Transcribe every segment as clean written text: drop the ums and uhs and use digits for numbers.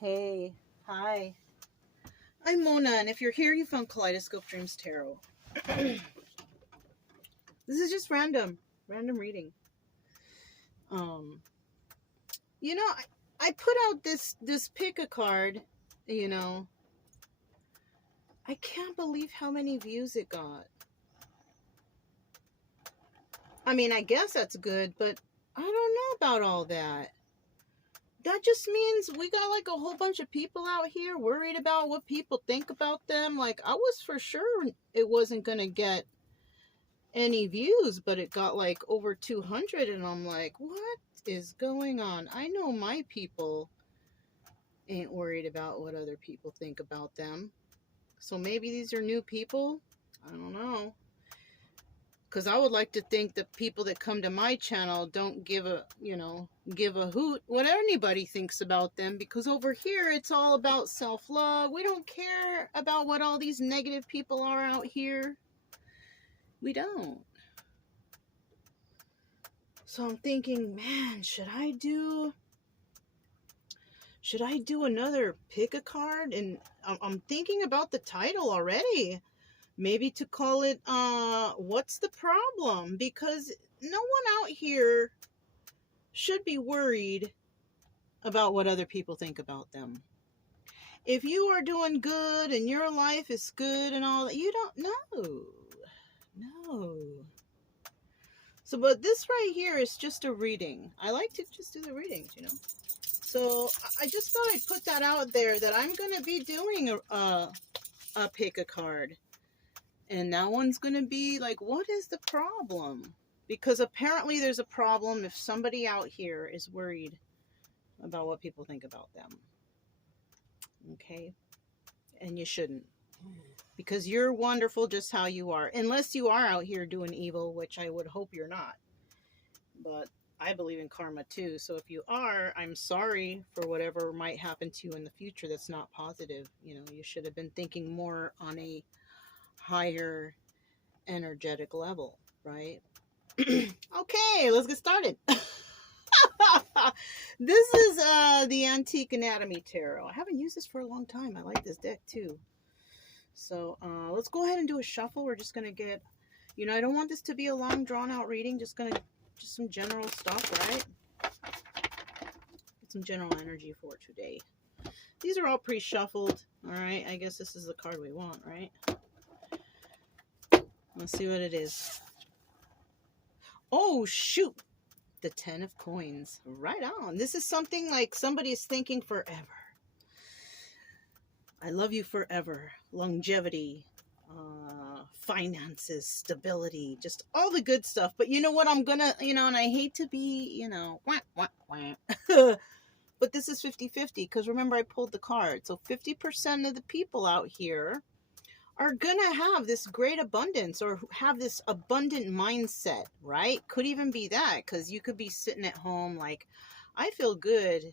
Hey, hi. I'm Mona, and if you're here, you found Kaleidoscope Dreams Tarot. This is just random reading. Um, I put out this pick a card. You know, I can't believe how many views it got. I mean, I guess that's good, but I don't know about all that. That just means we got like a whole bunch of people out here worried about what people think about them. Like, I was for sure it wasn't gonna get any views, but it got like over 200, and I'm like, what is going on? I know my people ain't worried about what other people think about them. So maybe these are new people. I don't know. Because I would like to think that people that come to my channel don't give a hoot what anybody thinks about them, because over here it's all about self-love. We don't care about what all these negative people are out here. We don't. So I'm thinking, man, should I do another pick a card? And I'm thinking about the title already. Maybe to call it, what's the problem? Because no one out here should be worried about what other people think about them. If you are doing good and your life is good and all that, you don't know. No. So, but this right here is just a reading. I like to just do the readings, So I just thought I'd put that out there, that I'm going to be doing a pick a card. And that one's going to be like, what is the problem? Because apparently there's a problem if somebody out here is worried about what people think about them. Okay? And you shouldn't. Because you're wonderful just how you are. Unless you are out here doing evil, which I would hope you're not. But I believe in karma too. So if you are, I'm sorry for whatever might happen to you in the future that's not positive. You should have been thinking more on a higher energetic level, right? Okay, let's get started. This is the Antique Anatomy Tarot. I haven't used this for a long time. I like this deck too. So let's go ahead and do a shuffle. We're just going to get, I don't want this to be a long drawn out reading. Just some general stuff, right? Get some general energy for today. These are all pre-shuffled. All right, I guess this is the card we want, right? Let's see what it is. Oh, shoot. The 10 of coins. Right on. This is something like somebody's thinking forever. I love you forever. Longevity. Finances. Stability. Just all the good stuff. But you know what? I'm gonna, and I hate to be, but this is 50-50. Because remember, I pulled the card. So 50% of the people out here are gonna have this great abundance, or have this abundant mindset, right? Could even be that, because you could be sitting at home like, I feel good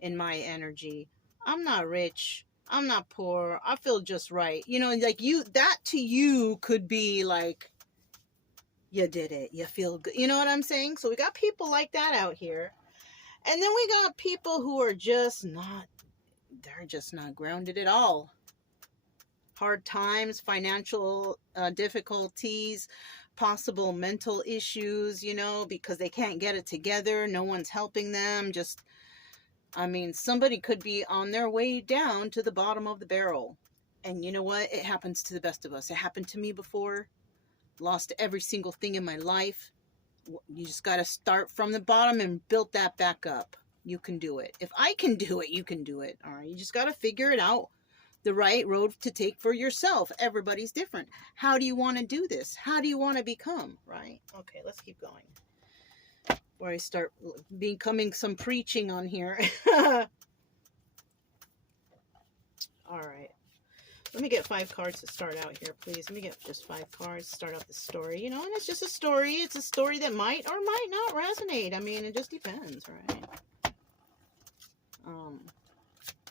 in my energy. I'm not rich. I'm not poor. I feel just right. Like that to you could be like, you did it. You feel good. You know what I'm saying? So we got people like that out here. And then we got people who are just not, they're just not grounded at all. Hard times, financial difficulties, possible mental issues, because they can't get it together. No one's helping them. Somebody could be on their way down to the bottom of the barrel. And you know what? It happens to the best of us. It happened to me before. Lost every single thing in my life. You just got to start from the bottom and build that back up. You can do it. If I can do it, you can do it. All right. You just got to figure it out. The right road to take for yourself. Everybody's different. How do you want to do this? How do you want to become? Right? Okay, let's keep going. Before I start becoming some preaching on here. All right. Let me get 5 cards to start out here, please. Let me get just 5 cards to start out the story. And it's just a story. It's a story that might or might not resonate. It just depends, right?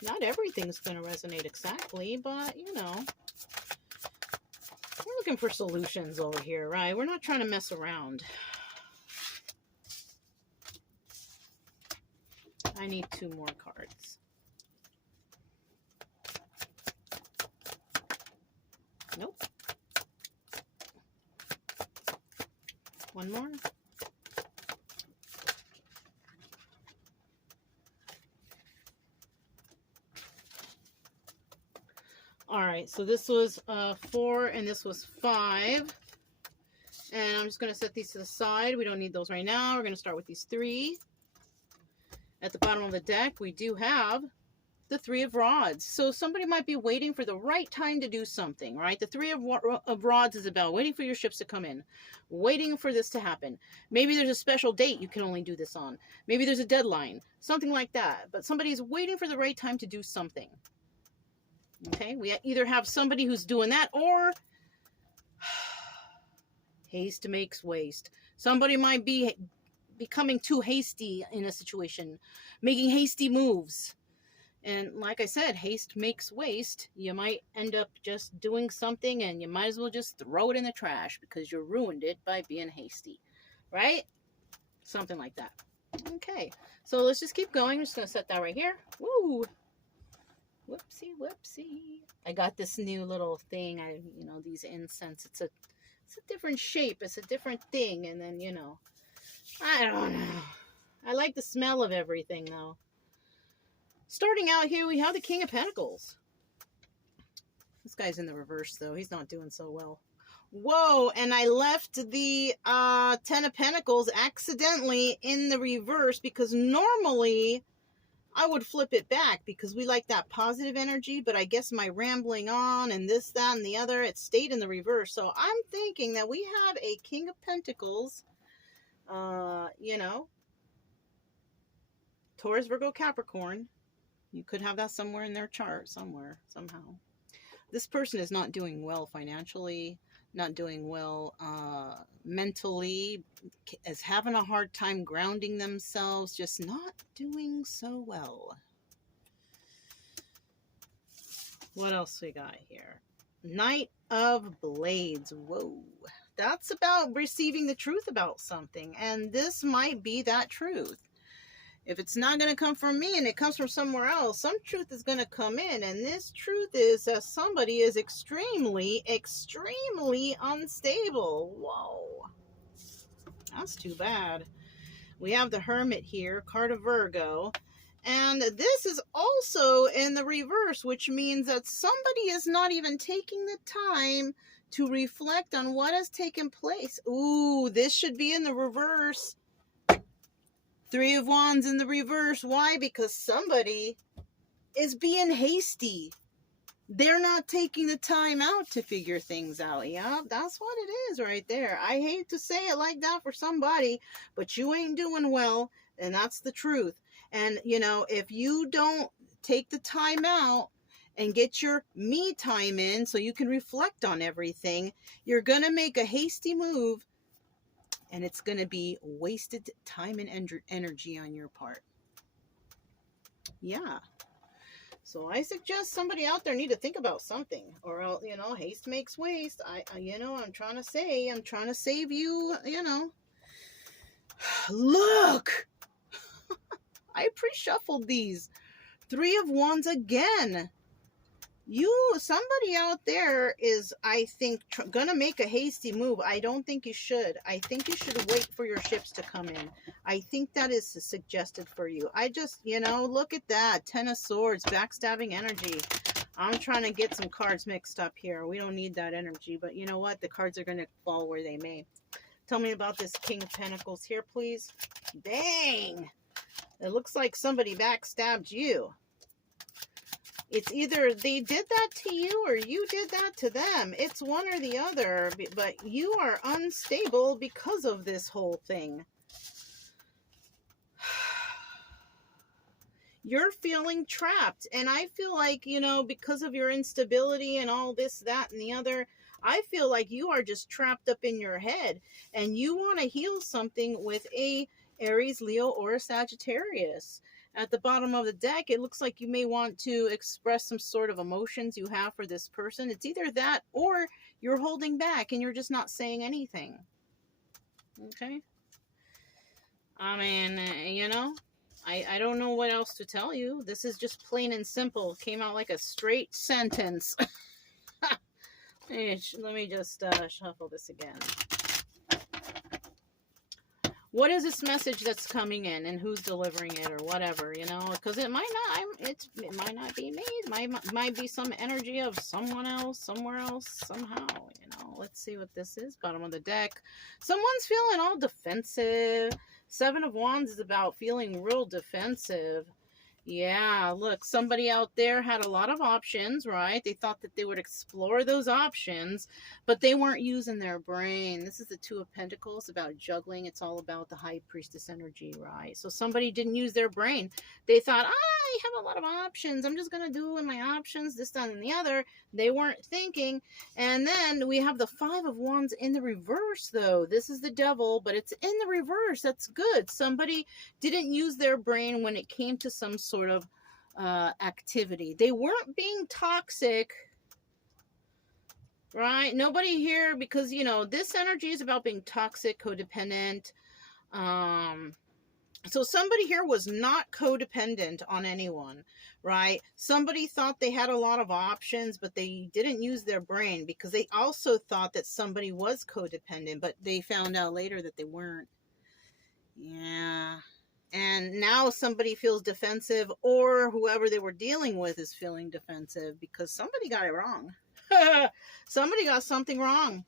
Not everything's going to resonate exactly, but, we're looking for solutions over here, right? We're not trying to mess around. I need 2 more cards. Nope. One more. All right, so this was 4 and this was 5. And I'm just going to set these to the side. We don't need those right now. We're going to start with these 3. At the bottom of the deck, we do have the 3 of rods. So somebody might be waiting for the right time to do something, right? The 3 of rods is about waiting for your ships to come in, waiting for this to happen. Maybe there's a special date you can only do this on. Maybe there's a deadline, something like that. But somebody's waiting for the right time to do something. Okay, we either have somebody who's doing that, or haste makes waste. Somebody might be becoming too hasty in a situation, making hasty moves. And like I said, haste makes waste. You might end up just doing something and you might as well just throw it in the trash because you ruined it by being hasty, right? Something like that. Okay, so let's just keep going. I'm just going to set that right here. Woo! Whoopsie, whoopsie. I got this new little thing. These incense. It's a different shape. It's a different thing. And then, I don't know. I like the smell of everything, though. Starting out here, we have the King of Pentacles. This guy's in the reverse, though. He's not doing so well. Whoa, and I left the 10 of Pentacles accidentally in the reverse because normally I would flip it back because we like that positive energy, but I guess my rambling on and this, that, and the other, it stayed in the reverse. So I'm thinking that we have a King of Pentacles, Taurus, Virgo, Capricorn. You could have that somewhere in their chart, somewhere, somehow. This person is not doing well financially, not doing well mentally, is having a hard time grounding themselves, just not doing so well. What else we got here? Knight of Blades. Whoa. That's about receiving the truth about something, and this might be that truth. If it's not going to come from me and it comes from somewhere else, some truth is going to come in. And this truth is that somebody is extremely, extremely unstable. Whoa. That's too bad. We have the Hermit here, card of Virgo. And this is also in the reverse, which means that somebody is not even taking the time to reflect on what has taken place. Ooh, this should be in the reverse. 3 of Wands in the reverse. Why? Because somebody is being hasty. They're not taking the time out to figure things out. Yeah, that's what it is right there. I hate to say it like that for somebody, but you ain't doing well, and that's the truth. And, if you don't take the time out and get your me time in so you can reflect on everything, you're going to make a hasty move. And it's going to be wasted time and energy on your part. Yeah. So I suggest somebody out there need to think about something. Or else, haste makes waste. I'm trying to save you, Look! I pre-shuffled these. 3 of Wands again. Somebody out there is, I think, gonna make a hasty move. I don't think you should. I think you should wait for your ships to come in. I think that is suggested for you. I just, look at that. 10 of Swords, backstabbing energy. I'm trying to get some cards mixed up here. We don't need that energy, but you know what? The cards are gonna fall where they may. Tell me about this King of Pentacles here, please. Dang! It looks like somebody backstabbed you. It's either they did that to you or you did that to them. It's one or the other, but you are unstable because of this whole thing. You're feeling trapped, and I feel like, because of your instability and all this, that, and the other, I feel like you are just trapped up in your head, and you want to heal something with a Aries, Leo, or a Sagittarius. At the bottom of the deck, it looks like you may want to express some sort of emotions you have for this person. It's either that or you're holding back and you're just not saying anything. Okay? I mean, I don't know what else to tell you. This is just plain and simple. Came out like a straight sentence. Let me just shuffle this again. What is this message that's coming in, and who's delivering it, or whatever, you know? Because it might not. It might not be me. It might be some energy of someone else, somewhere else, somehow. You know. Let's see what this is. Bottom of the deck. Someone's feeling all defensive. 7 of Wands is about feeling real defensive. Yeah, look, somebody out there had a lot of options, right? They thought that they would explore those options, but they weren't using their brain. This is the 2 of Pentacles, about juggling. It's all about the High Priestess energy, right? So somebody didn't use their brain. They thought, I have a lot of options. I'm just going to do my options, this, that, and the other. They weren't thinking. And then we have the 5 of Wands in the reverse, though. This is the devil, but it's in the reverse. That's good. Somebody didn't use their brain when it came to some sort of activity. They weren't being toxic, right? Nobody here, because, you know, this energy is about being toxic, codependent. So somebody here was not codependent on anyone, right? Somebody thought they had a lot of options, but they didn't use their brain, because they also thought that somebody was codependent, but they found out later that they weren't. Yeah. And now somebody feels defensive, or whoever they were dealing with is feeling defensive because somebody got it wrong. Somebody got something wrong.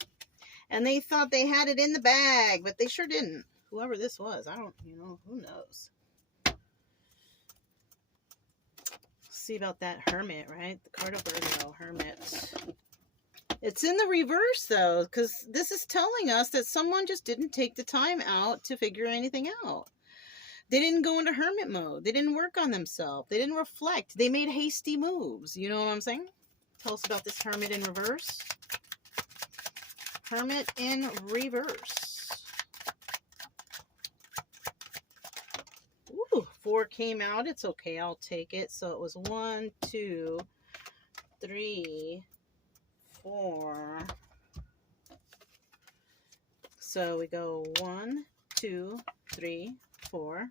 And they thought they had it in the bag, but they sure didn't. Whoever this was, I don't, you know, who knows? See about that Hermit, right? The card of Virgo, Hermit. It's in the reverse, though, because this is telling us that someone just didn't take the time out to figure anything out. They didn't go into hermit mode. They didn't work on themselves. They didn't reflect. They made hasty moves. You know what I'm saying? Tell us about this Hermit in reverse. Hermit in reverse. Ooh, 4 came out. It's okay. I'll take it. So it was 1, 2, 3, 4. So we go 1, 2, 3, 4.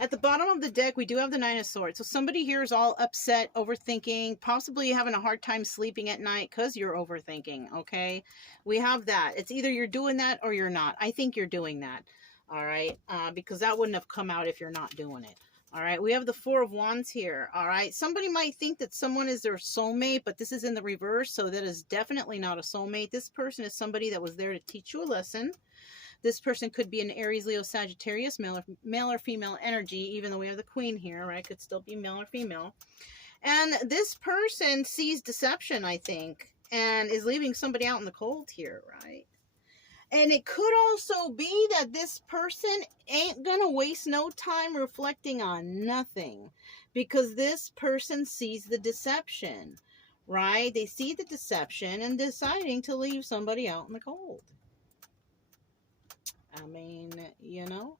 At the bottom of the deck, we do have the 9 of Swords. So somebody here is all upset, overthinking, possibly having a hard time sleeping at night because you're overthinking, okay? We have that. It's either you're doing that or you're not. I think you're doing that, all right? Because that wouldn't have come out if you're not doing it. All right, we have the 4 of Wands here. All right, somebody might think that someone is their soulmate, but this is in the reverse, so that is definitely not a soulmate. This person is somebody that was there to teach you a lesson. This person could be an Aries, Leo, Sagittarius, male or female energy, even though we have the Queen here, right? Could still be male or female. And this person sees deception, I think, and is leaving somebody out in the cold here, right? And it could also be that this person ain't gonna waste no time reflecting on nothing, because this person sees the deception, right? They see the deception and deciding to leave somebody out in the cold. I mean, you know.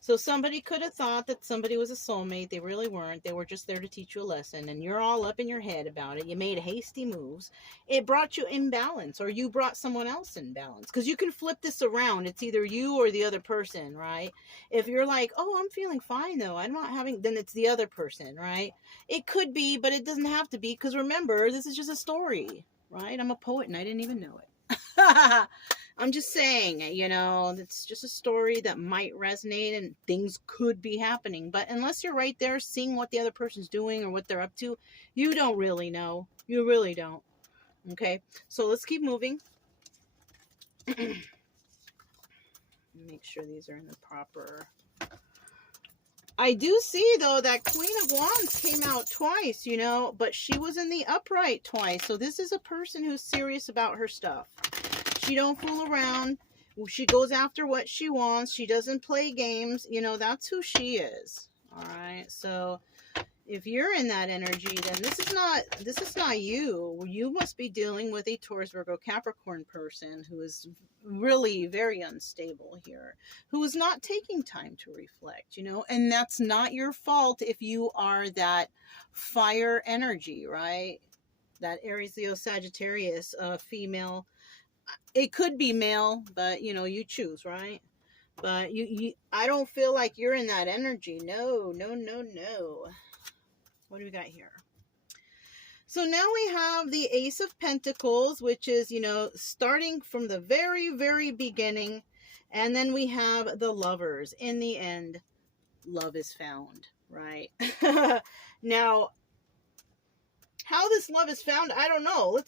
So somebody could have thought that somebody was a soulmate. They really weren't. They were just there to teach you a lesson, and you're all up in your head about it. You made hasty moves. It brought you imbalance, or you brought someone else in balance, because you can flip this around. It's either you or the other person, right? If you're like, oh, I'm feeling fine, though, I'm not having, then it's the other person, right? It could be, but it doesn't have to be, because remember, this is just a story, right? I'm a poet, and I didn't even know it. I'm just saying, you know, it's just a story that might resonate, and things could be happening. But unless you're right there seeing what the other person's doing or what they're up to, you don't really know. You really don't. Okay, so let's keep moving. Make sure these are in the proper... I do see, though, that Queen of Wands came out twice, you know, but she was in the upright twice. So this is a person who's serious about her stuff. She don't fool around. She goes after what she wants. She doesn't play games. You know, that's who she is. All right. So if you're in that energy, then this is not you. You must be dealing with a Taurus, Virgo, Capricorn person who is really very unstable here, who is not taking time to reflect, you know, and that's not your fault if you are that fire energy, right? That Aries, Leo, Sagittarius, female. It could be male, but you know, you choose, right? But I don't feel like you're in that energy. No, no, no, no. What do we got here? So now we have the Ace of Pentacles, which is, you know, starting from the very, very beginning. And then we have the Lovers. In the end, love is found, right? Now, how this love is found, I don't know.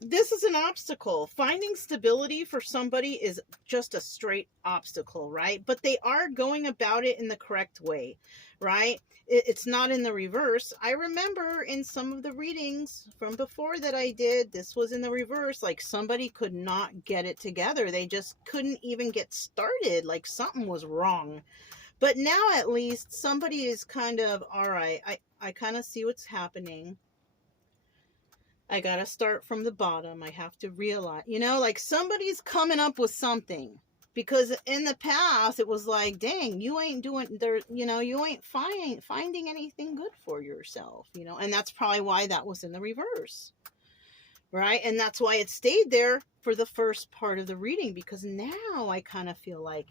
This is an obstacle. Finding stability for somebody is just a straight obstacle, right? But they are going about it in the correct way, right? It's not in the reverse. I remember in some of the readings from before that I did, this was in the reverse. Like somebody could not get it together. They just couldn't even get started. Like something was wrong. But now at least somebody is kind of, all right, I kind of see what's happening. I gotta start from the bottom. I have to realize, you know, like somebody's coming up with something. Because in the past, it was like, dang, you ain't doing there, you know, you ain't finding anything good for yourself, you know, and that's probably why that was in the reverse, right? And that's why it stayed there for the first part of the reading, because now I kind of feel like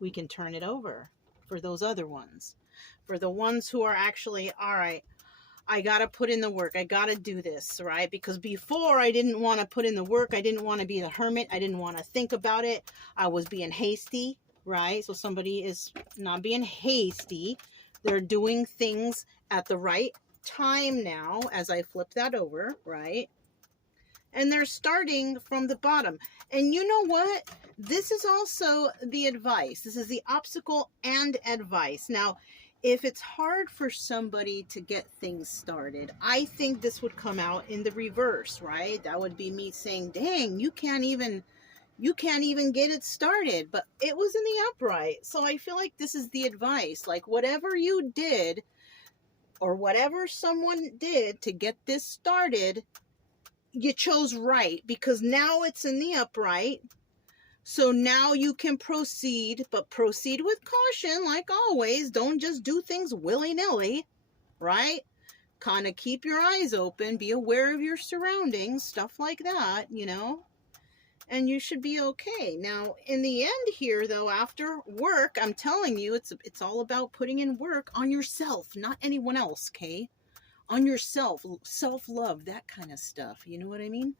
we can turn it over for those other ones, for the ones who are actually, all right, I got to put in the work. I got to do this, right? Because before I didn't want to put in the work. I didn't want to be the hermit. I didn't want to think about it. I was being hasty, right? So somebody is not being hasty. They're doing things at the right time now as I flip that over, right? And they're starting from the bottom. And you know what? This is also the advice. This is the obstacle and advice. Now, if it's hard for somebody to get things started, I think this would come out in the reverse, right? That would be me saying, dang, you can't even get it started. But it was in the upright. So I feel like this is the advice. Like whatever you did or whatever someone did to get this started, you chose right, because now it's in the upright. So now you can proceed, but proceed with caution, like always. Don't just do things willy-nilly, right? Kind of keep your eyes open, be aware of your surroundings, stuff like that, you know? And you should be okay. Now, in the end here, though, after work, I'm telling you, it's all about putting in work on yourself, not anyone else, okay? On yourself, self-love, that kind of stuff. You know what I mean?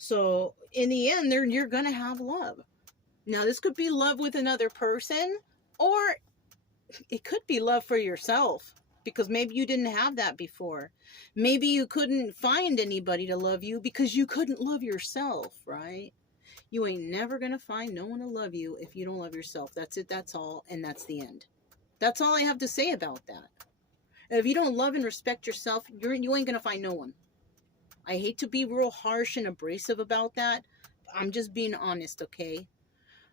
So in the end, you're going to have love. Now, this could be love with another person, or it could be love for yourself, because maybe you didn't have that before. Maybe you couldn't find anybody to love you because you couldn't love yourself, right? You ain't never going to find no one to love you if you don't love yourself. That's it. That's all. And that's the end. That's all I have to say about that. If you don't love and respect yourself, you ain't going to find no one. I hate to be real harsh and abrasive about that. I'm just being honest, okay?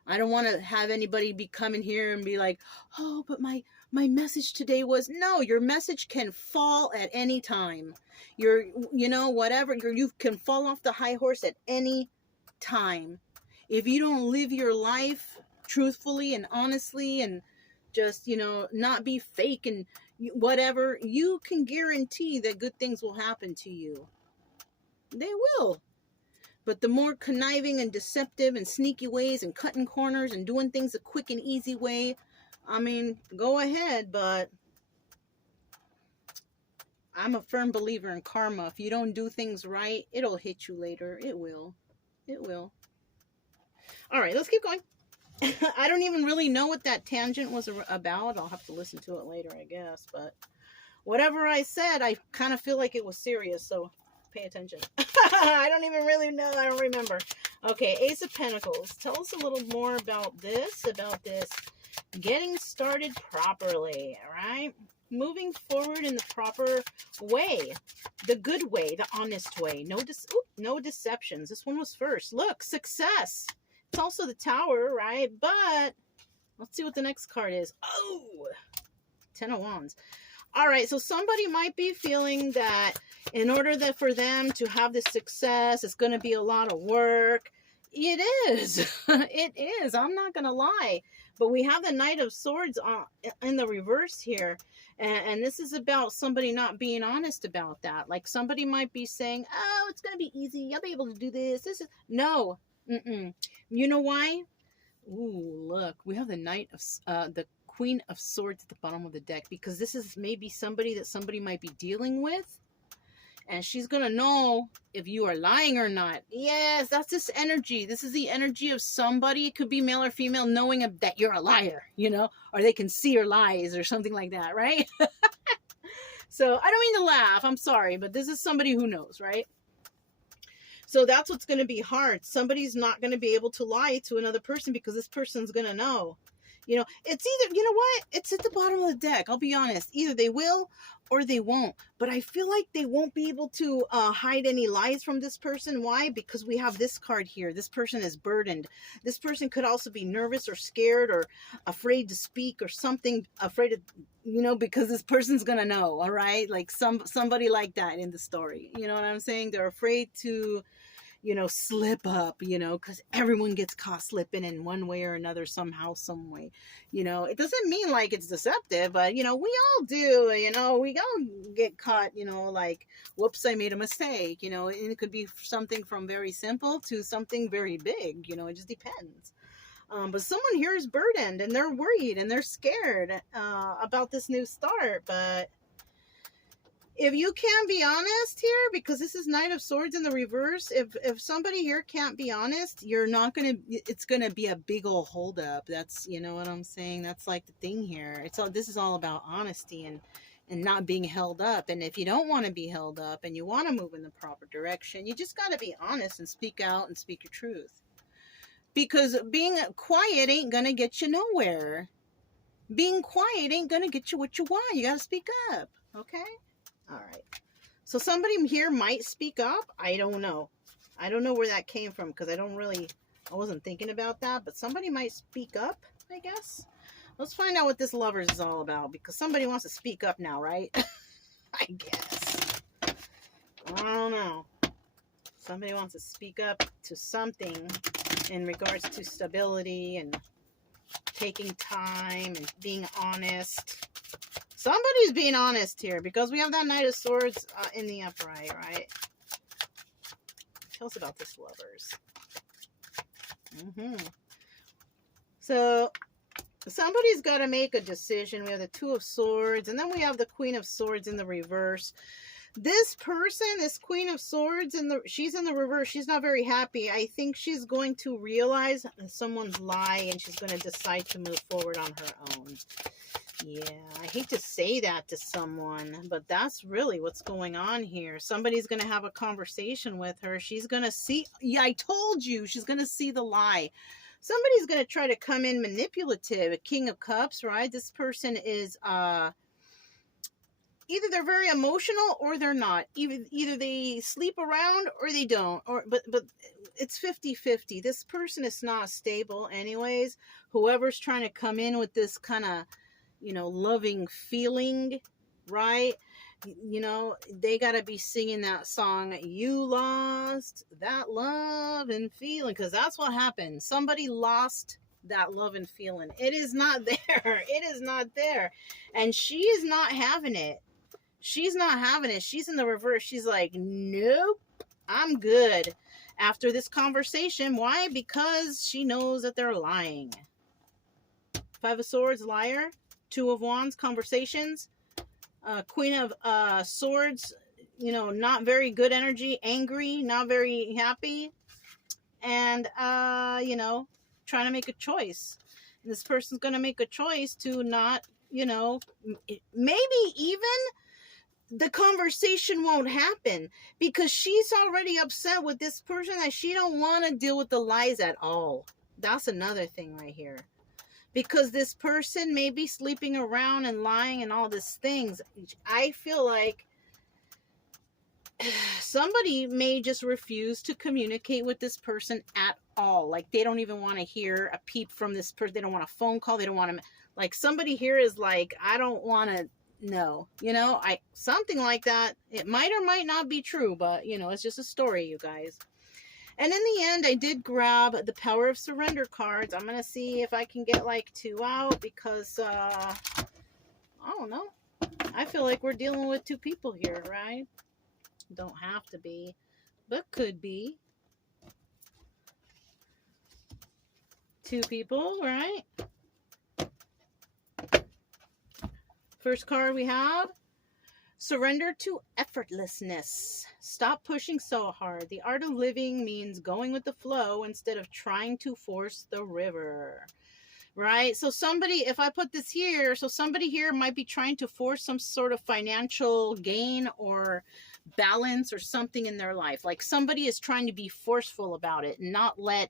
I don't want to have anybody be coming here and be like, oh, but my message today was, no, your message can fall at any time. Whatever, you can fall off the high horse at any time. If you don't live your life truthfully and honestly and just, not be fake and whatever, you can guarantee that good things will happen to you. They will. But the more conniving and deceptive and sneaky ways and cutting corners and doing things a quick and easy way, I mean, go ahead, but I'm a firm believer in karma. If you don't do things right, it'll hit you later. It will. It will. All right, let's keep going. I don't even really know what that tangent was about. I'll have to listen to it later, I guess. But whatever I said, I kind of feel like it was serious, so pay attention. I don't even really know. I don't remember. Okay, Ace of Pentacles. Tell us a little more about this getting started properly, all right? Moving forward in the proper way, the good way, the honest way. No deceptions. This one was first. Look, success. It's also the Tower, right? But let's see what the next card is. Oh, 10 of Wands. All right, so somebody might be feeling that in order for them to have this success, it's going to be a lot of work. It is. It is. I'm not going to lie. But we have the Knight of Swords in the reverse here. And this is about somebody not being honest about that. Like somebody might be saying, oh, it's going to be easy. I'll be able to do this. No. You know why? Ooh, look. We have the Knight of the Queen of Swords at the bottom of the deck, because this is maybe somebody that somebody might be dealing with. and she's gonna know if you are lying or not. Yes, that's this energy. This is the energy of somebody, it could be male or female, knowing that you're a liar, you know, or they can see your lies or something like that, right? So I don't mean to laugh, I'm sorry, but this is somebody who knows, right? So that's what's going to be hard. Somebody's not going to be able to lie to another person because this person's going to know. You know, it's either, you know what? It's at the bottom of the deck. I'll be honest. Either they will or they won't. But I feel like they won't be able to hide any lies from this person. Why? Because we have this card here. This person is burdened. This person could also be nervous or scared or afraid to speak or something, afraid of, you know, because this person's going to know, all right? Like somebody like that in the story. You know what I'm saying? They're afraid to, you know, slip up, you know, because everyone gets caught slipping in one way or another, somehow, some way. You know, it doesn't mean like it's deceptive, but, you know, we all do, you know, we all get caught, you know, like, whoops, I made a mistake, you know, and it could be something from very simple to something very big, you know, it just depends. But someone here is burdened and they're worried and they're scared about this new start, but if you can't be honest here, because this is Knight of Swords in the reverse, if somebody here can't be honest, you're not going to, it's going to be a big old holdup. That's, you know what I'm saying? That's like the thing here. It's all, this is all about honesty and not being held up. And if you don't want to be held up and you want to move in the proper direction, you just got to be honest and speak out and speak your truth. Because being quiet ain't going to get you nowhere. Being quiet ain't going to get you what you want. You got to speak up. Okay? All right. So somebody here might speak up. I don't know. I don't know where that came from because I wasn't thinking about that. But somebody might speak up, I guess. Let's find out what this Lovers is all about because somebody wants to speak up now, right? I guess. I don't know. Somebody wants to speak up to something in regards to stability and taking time and being honest. Somebody's being honest here because we have that Knight of Swords in the upright, right? Tell us about this Lovers. So somebody's got to make a decision. We have the Two of Swords, and then we have the Queen of Swords in the reverse. This person, this Queen of Swords, she's in the reverse. She's not very happy. I think she's going to realize someone's lie, and she's going to decide to move forward on her own. Yeah, I hate to say that to someone, but that's really what's going on here. Somebody's going to have a conversation with her. She's going to see, yeah, I told you, she's going to see the lie. Somebody's going to try to come in manipulative, a King of Cups, right? This person is, either they're very emotional or they're not. Either they sleep around or they don't. But it's 50-50. This person is not stable anyways. Whoever's trying to come in with this kind of, you know, loving feeling, right? You know, they got to be singing that song, You Lost That Love and Feeling, because that's what happened. Somebody lost that love and feeling. It is not there. It is not there. And she is not having it. She's not having it. She's in the reverse. She's like, nope, I'm good. After this conversation. Why? Because she knows that they're lying. Five of Swords, liar. Two of Wands, conversations. Queen of Swords, you know, not very good energy, angry, not very happy. And, you know, trying to make a choice. And this person's going to make a choice to not, you know, maybe even the conversation won't happen because she's already upset with this person that she don't want to deal with the lies at all. That's another thing right here. Because this person may be sleeping around and lying and all these things. I feel like somebody may just refuse to communicate with this person at all. Like they don't even want to hear a peep from this person. They don't want a phone call. They don't want to, like somebody here is like, I don't want to know, you know, something like that. It might or might not be true, but you know, it's just a story, you guys. And in the end, I did grab the Power of Surrender cards. I'm going to see if I can get like 2 out because, I don't know. I feel like we're dealing with 2 people here, right? Don't have to be, but could be. 2 people, right? First card we have. Surrender to effortlessness. Stop pushing so hard. The art of living means going with the flow instead of trying to force the river. Right? So somebody, if I put this here, so somebody here might be trying to force some sort of financial gain or balance or something in their life. Like somebody is trying to be forceful about it and not let,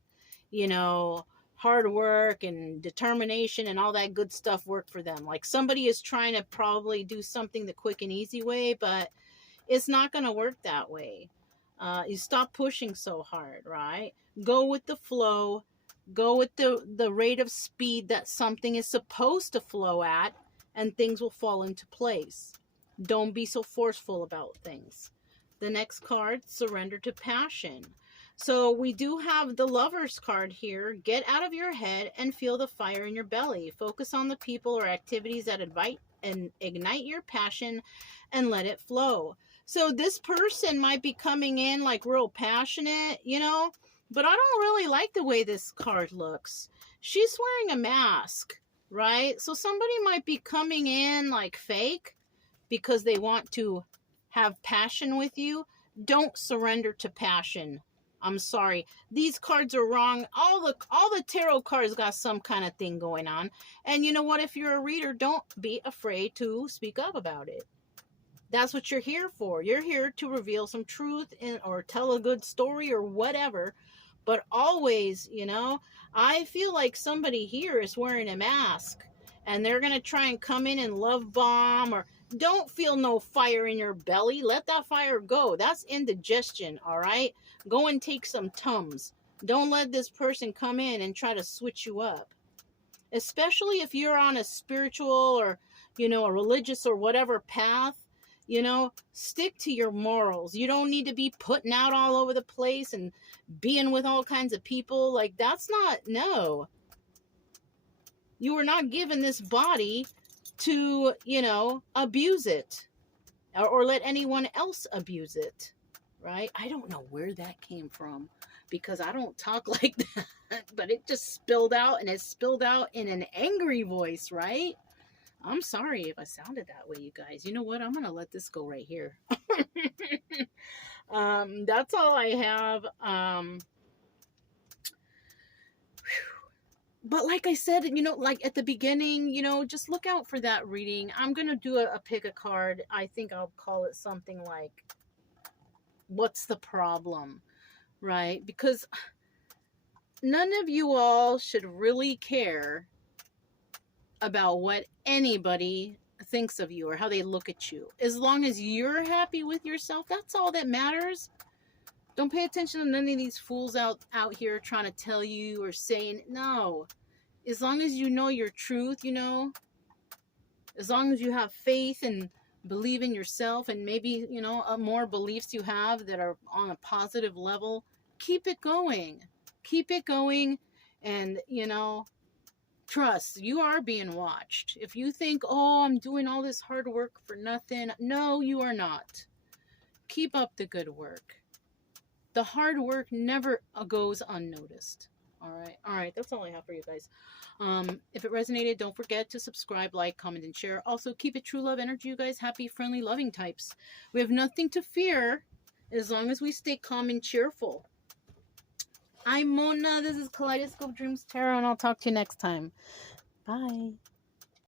you know, hard work and determination and all that good stuff work for them. Like somebody is trying to probably do something the quick and easy way, but it's not going to work that way. You stop pushing so hard, right? Go with the flow. Go with the rate of speed that something is supposed to flow at, and things will fall into place. Don't be so forceful about things. The next card, surrender to passion. So we do have the Lovers card here. Get out of your head and feel the fire in your belly. Focus on the people or activities that ignite your passion and let it flow. So this person might be coming in like real passionate, you know, but I don't really like the way this card looks. She's wearing a mask, right? So somebody might be coming in like fake because they want to have passion with you. Don't surrender to passion. I'm sorry. These cards are wrong. All the tarot cards got some kind of thing going on. And you know what? If you're a reader, don't be afraid to speak up about it. That's what you're here for. You're here to reveal some truth or tell a good story or whatever. But always, you know, I feel like somebody here is wearing a mask and they're going to try and come in and love bomb, or don't feel no fire in your belly. Let that fire go. That's indigestion, all right? Go and take some Tums. Don't let this person come in and try to switch you up. Especially if you're on a spiritual or, you know, a religious or whatever path. You know, stick to your morals. You don't need to be putting out all over the place and being with all kinds of people. Like, that's not, no. You are not given this body to, you know, abuse it or let anyone else abuse it, right? I don't know where that came from because I don't talk like that, but it just spilled out, and it spilled out in an angry voice, right? I'm sorry if I sounded that way, you guys. You know what? I'm going to let this go right here. That's all I have. But like I said, you know, like at the beginning, you know, just look out for that reading. I'm going to do a pick a card. I think I'll call it something like, what's the problem? Right? Because none of you all should really care about what anybody thinks of you or how they look at you. As long as you're happy with yourself, that's all that matters. Don't pay attention to none of these fools out here trying to tell you or saying, no. As long as you know your truth, you know, as long as you have faith and believe in yourself, and maybe, you know, more beliefs you have that are on a positive level, keep it going. Keep it going, and, you know, trust, you are being watched. If you think, oh, I'm doing all this hard work for nothing, no, you are not. Keep up the good work. The hard work never goes unnoticed. All right, that's all I have for you guys. If it resonated, don't forget to subscribe, like, comment, and share. Also, keep it true love energy, you guys. Happy, friendly, loving types. We have nothing to fear as long as we stay calm and cheerful. I'm Mona. This is Kaleidoscope Dreams Tarot, and I'll talk to you next time. Bye.